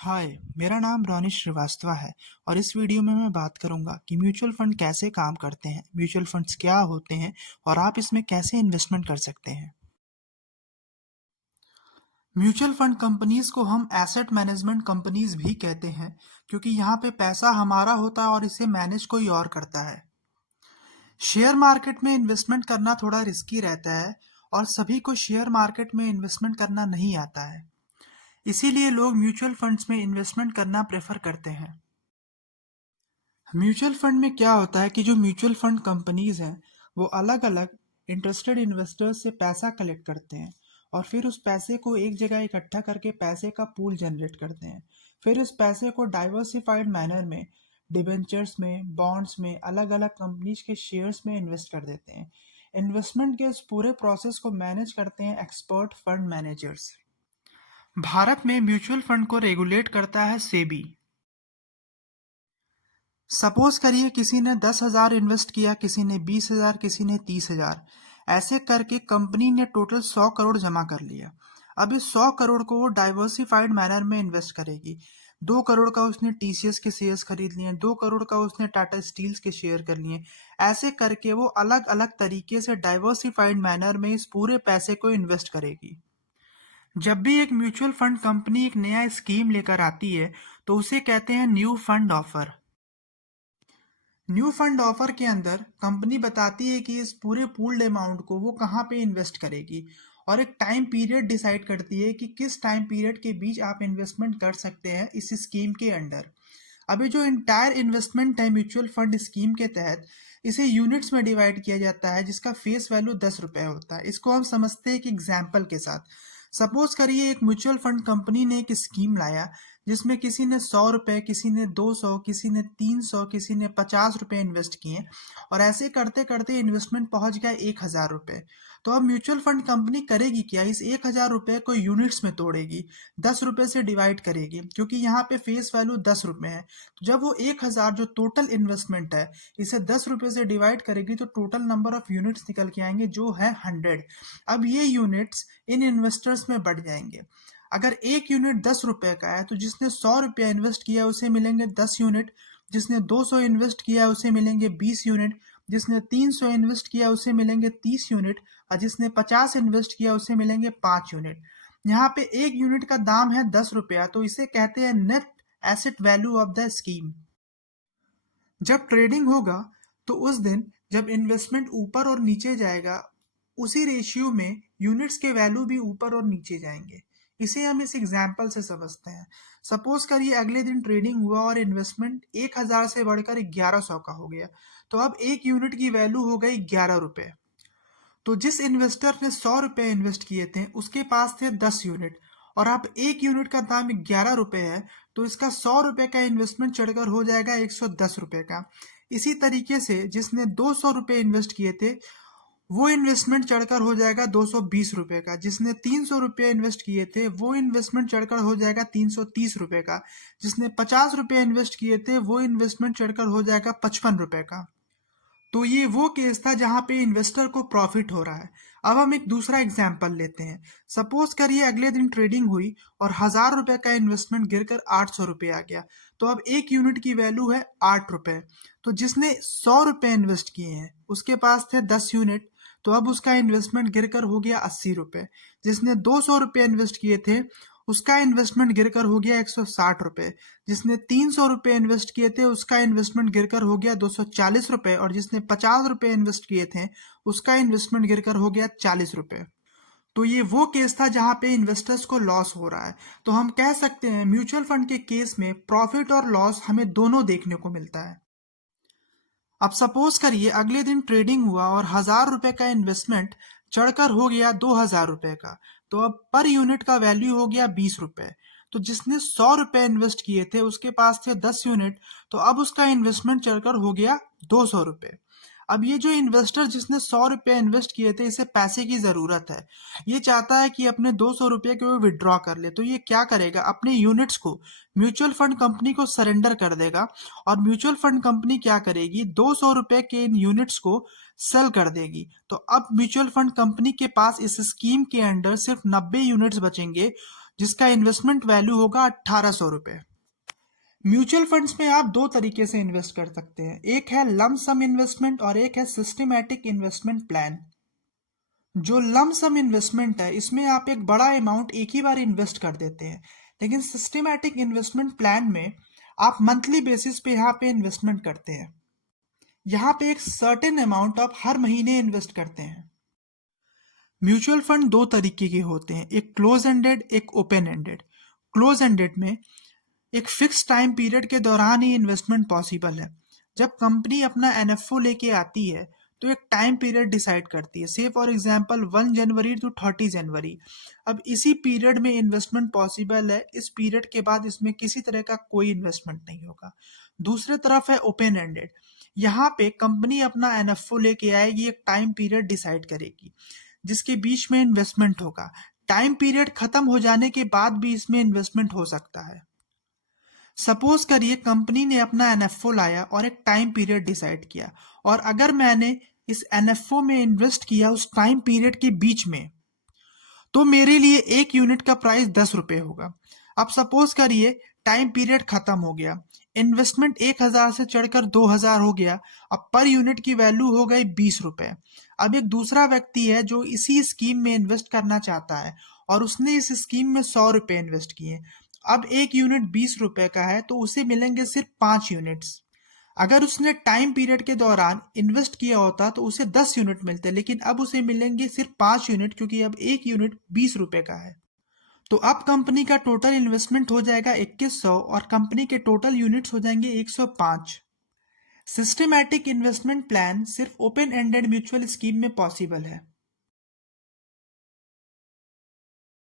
हाय, मेरा नाम रोनिश श्रीवास्तव है और इस वीडियो में मैं बात करूंगा कि म्यूचुअल फंड कैसे काम करते हैं, म्यूचुअल फंड्स क्या होते हैं और आप इसमें कैसे इन्वेस्टमेंट कर सकते हैं। म्यूचुअल फंड कंपनीज को हम एसेट मैनेजमेंट कंपनीज भी कहते हैं क्योंकि यहाँ पे पैसा हमारा होता है और इसे मैनेज कोई और करता है। शेयर मार्केट में इन्वेस्टमेंट करना थोड़ा रिस्की रहता है और सभी को शेयर मार्केट में इन्वेस्टमेंट करना नहीं आता है, इसीलिए लोग म्यूचुअल फंड्स में इन्वेस्टमेंट करना प्रेफर करते हैं। म्यूचुअल फंड में क्या होता है कि जो म्यूचुअल फंड कंपनीज हैं वो अलग अलग इंटरेस्टेड इन्वेस्टर्स से पैसा कलेक्ट करते हैं और फिर उस पैसे को एक जगह इकट्ठा करके पैसे का पूल जनरेट करते हैं। फिर उस पैसे को डाइवर्सिफाइड मैनर में डिबेंचर्स में, बॉन्ड्स में, अलग अलग कंपनीज के शेयर्स में इन्वेस्ट कर देते हैं। इन्वेस्टमेंट के इस पूरे प्रोसेस को मैनेज करते हैं एक्सपर्ट फंड मैनेजर्स। भारत में म्यूचुअल फंड को रेगुलेट करता है सेबी। सपोज करिए किसी ने 10,000 इन्वेस्ट किया, किसी ने 20,000, किसी ने 30,000। ऐसे करके कंपनी ने टोटल 100 करोड़ जमा कर लिया। अब इस 100 करोड़ को वो डाइवर्सिफाइड मैनर में इन्वेस्ट करेगी। 2 करोड़ का उसने टीसीएस के शेयर्स खरीद लिए, 2 करोड़ का उसने टाटा स्टील्स के शेयर कर लिए। ऐसे करके वो अलग अलग तरीके से डाइवर्सिफाइड मैनर में इस पूरे पैसे को इन्वेस्ट करेगी। जब भी एक म्यूचुअल फंड कंपनी एक नया स्कीम लेकर आती है तो उसे कहते हैं new fund offer. New fund offer के अंदर कंपनी बताती है कि इस पूरे पूल्ड अमाउंट को वो कहाँ पे इन्वेस्ट करेगी और एक टाइम पीरियड डिसाइड करती है कि किस टाइम पीरियड के बीच आप इन्वेस्टमेंट कर सकते हैं इस स्कीम के अंडर। अभी जो इंटायर इन्वेस्टमेंट है म्यूचुअल फंड स्कीम के तहत, इसे यूनिट्स में डिवाइड किया जाता है जिसका फेस वैल्यू 10 रुपये होता है। इसको हम समझते हैं एक एग्जाम्पल के साथ। सपोज करिए एक म्यूचुअल फंड कंपनी ने एक स्कीम लाया जिसमें किसी ने 100 रुपये, किसी ने 200, किसी ने 300, किसी ने 50 रुपये इन्वेस्ट किए और ऐसे करते करते इन्वेस्टमेंट पहुंच गया 1,000 रुपये। तो अब म्यूचुअल फंड कंपनी करेगी क्या, इस 1,000 रुपये को यूनिट्स में तोड़ेगी, 10 रुपये से डिवाइड करेगी क्योंकि यहाँ पे फेस वैल्यू 10 रुपये है। तो जब वो 1,000 जो टोटल इन्वेस्टमेंट है इसे 10 रुपये से डिवाइड करेगी तो टोटल नंबर ऑफ यूनिट्स निकल के आएंगे जो है 100। अब ये यूनिट्स इन इन्वेस्टर्स में बढ़ जाएंगे। अगर एक यूनिट 10 रुपये का है तो जिसने 100 रुपया इन्वेस्ट किया उसे मिलेंगे 10 यूनिट, जिसने 200 इन्वेस्ट किया उसे मिलेंगे 20 यूनिट, जिसने 300 इन्वेस्ट किया उसे मिलेंगे 30 यूनिट और जिसने 50 इन्वेस्ट किया उसे मिलेंगे 5 यूनिट। यहाँ पे एक यूनिट का दाम है 10 रुपया, तो इसे कहते हैं net asset value of the scheme. जब ट्रेडिंग होगा तो उस दिन जब इन्वेस्टमेंट ऊपर और नीचे जाएगा उसी रेशियो में यूनिट्स के वैल्यू भी ऊपर और नीचे जाएंगे। इसे हम इस एग्जाम्पल से समझते हैं। सपोज करिए अगले दिन ट्रेडिंग हुआ और इन्वेस्टमेंट 1,000 से बढ़कर 1,100 का हो गया, तो अब एक यूनिट की वैल्यू हो गई 11 रुपये। तो जिस इन्वेस्टर ने 100 रुपये इन्वेस्ट किए थे उसके पास थे 10 यूनिट और अब एक यूनिट का दाम 11 रुपये है, तो इसका 100 रुपये का इन्वेस्टमेंट चढ़कर हो जाएगा 110 रुपये का। इसी तरीके से जिसने 200 रुपये इन्वेस्ट किए थे वो इन्वेस्टमेंट चढ़कर हो जाएगा 220 रुपये का। जिसने 300 रुपये इन्वेस्ट किए थे वो इन्वेस्टमेंट चढ़कर हो जाएगा 330 रुपये का। जिसने 50 रुपये इन्वेस्ट किए थे वो इन्वेस्टमेंट चढ़कर हो जाएगा 55 रुपये का। तो ये वो केस था जहां पे इन्वेस्टर को प्रॉफिट हो रहा है। अब हम एक दूसरा एग्जाम्पल लेते हैं। सपोज करिए अगले दिन ट्रेडिंग हुई और 1,000 रुपये का इन्वेस्टमेंट गिरकर 800 रुपये आ गया, तो अब एक यूनिट की वैल्यू है 8 रुपये। तो जिसने 100 रुपये इन्वेस्ट किए हैं उसके पास थे 10 यूनिट, तो अब उसका इन्वेस्टमेंट गिरकर हो गया 80 रुपये। जिसने 200 रुपये इन्वेस्ट किए थे उसका इन्वेस्टमेंट गिरकर हो गया 160 रुपये। जिसने 300 रुपये इन्वेस्ट किए थे उसका इन्वेस्टमेंट गिरकर हो गया 240 रुपये और जिसने 50 रुपये इन्वेस्ट किए थे उसका इन्वेस्टमेंट गिरकर हो गया 40 रुपये। तो ये वो केस था जहां पे इन्वेस्टर्स को लॉस हो रहा है। तो हम कह सकते हैं म्यूचुअल फंड के केस में प्रॉफिट और लॉस हमें दोनों देखने को मिलता है। अब सपोज करिए अगले दिन ट्रेडिंग हुआ और 1,000 रुपये का इन्वेस्टमेंट चढ़कर हो गया 2,000 रुपये का, तो अब पर यूनिट का वैल्यू हो गया 20 रुपये। तो जिसने 100 रुपये इन्वेस्ट किए थे उसके पास थे 10 यूनिट, तो अब उसका इन्वेस्टमेंट चढ़कर हो गया 200 रुपये। अब ये जो इन्वेस्टर जिसने 100 रुपये इन्वेस्ट किए थे इसे पैसे की जरूरत है, ये चाहता है कि अपने 200 रुपये को विड्रॉ कर ले, तो ये क्या करेगा, अपने यूनिट्स को म्यूचुअल फंड कंपनी को सरेंडर कर देगा और म्यूचुअल फंड कंपनी क्या करेगी, 200 रुपये के इन यूनिट्स को सेल कर देगी। तो अब म्यूचुअल फंड कंपनी के पास इस स्कीम के अंडर सिर्फ 90 यूनिट्स बचेंगे जिसका इन्वेस्टमेंट वैल्यू होगा 1800 रुपये। म्यूचुअल फंड्स में आप दो तरीके से इन्वेस्ट कर सकते हैं, एक है लम सम इन्वेस्टमेंट और एक है सिस्टमैटिक इन्वेस्टमेंट प्लान। जो लम सम इन्वेस्टमेंट है इसमें आप एक बड़ा अमाउंट एक ही बार इन्वेस्ट कर देते हैं, लेकिन सिस्टमैटिक इन्वेस्टमेंट प्लान में आप मंथली बेसिस पे यहाँ पे इन्वेस्टमेंट करते हैं। यहाँ पे एक सर्टेन अमाउंट आप हर महीने इन्वेस्ट करते हैं। म्यूचुअल फंड दो तरीके के होते हैं, एक क्लोज एंडेड, एक ओपन एंडेड। क्लोज एंडेड में एक फिक्स टाइम पीरियड के दौरान ही इन्वेस्टमेंट पॉसिबल है। जब कंपनी अपना एनएफओ लेके आती है तो एक टाइम पीरियड डिसाइड करती है, से फॉर एग्जांपल 1 जनवरी टू 30 जनवरी। अब इसी पीरियड में इन्वेस्टमेंट पॉसिबल है, इस पीरियड के बाद इसमें किसी तरह का कोई इन्वेस्टमेंट नहीं होगा। दूसरे तरफ है ओपन एंडेड, यहाँ पे कंपनी अपना एनएफओ लेके आएगी, एक टाइम पीरियड डिसाइड करेगी जिसके बीच में इन्वेस्टमेंट होगा। टाइम पीरियड खत्म हो जाने के बाद भी इसमें इन्वेस्टमेंट हो सकता है। सपोज करिए कंपनी ने अपना एनएफओ लाया और एक टाइम पीरियड डिसाइड किया, और अगर मैंने इस एनएफओ में इन्वेस्ट किया उस टाइम पीरियड के बीच में, तो मेरे लिए एक यूनिट का प्राइस 10 रुपये होगा। अब सपोज करिए टाइम पीरियड खत्म हो गया, इन्वेस्टमेंट 1000 से चढ़कर 2000 हो गया, अब पर यूनिट की वैल्यू हो गई 20 रुपये। अब एक दूसरा व्यक्ति है जो इसी स्कीम में इन्वेस्ट करना चाहता है और उसने इस स्कीम में 100 रुपये इन्वेस्ट किए। अब एक यूनिट 20 रुपये का है तो उसे मिलेंगे सिर्फ 5 यूनिट्स। अगर उसने टाइम पीरियड के दौरान इन्वेस्ट किया होता तो उसे 10 यूनिट मिलते, लेकिन अब उसे मिलेंगे सिर्फ 5 यूनिट, क्योंकि अब एक यूनिट 20 रुपये का है। तो अब कंपनी का टोटल इन्वेस्टमेंट हो जाएगा 2100 और कंपनी के टोटल यूनिट्स हो जाएंगे 105। सिस्टमैटिक इन्वेस्टमेंट प्लान सिर्फ ओपन एंडेड म्यूचुअल स्कीम में पॉसिबल है।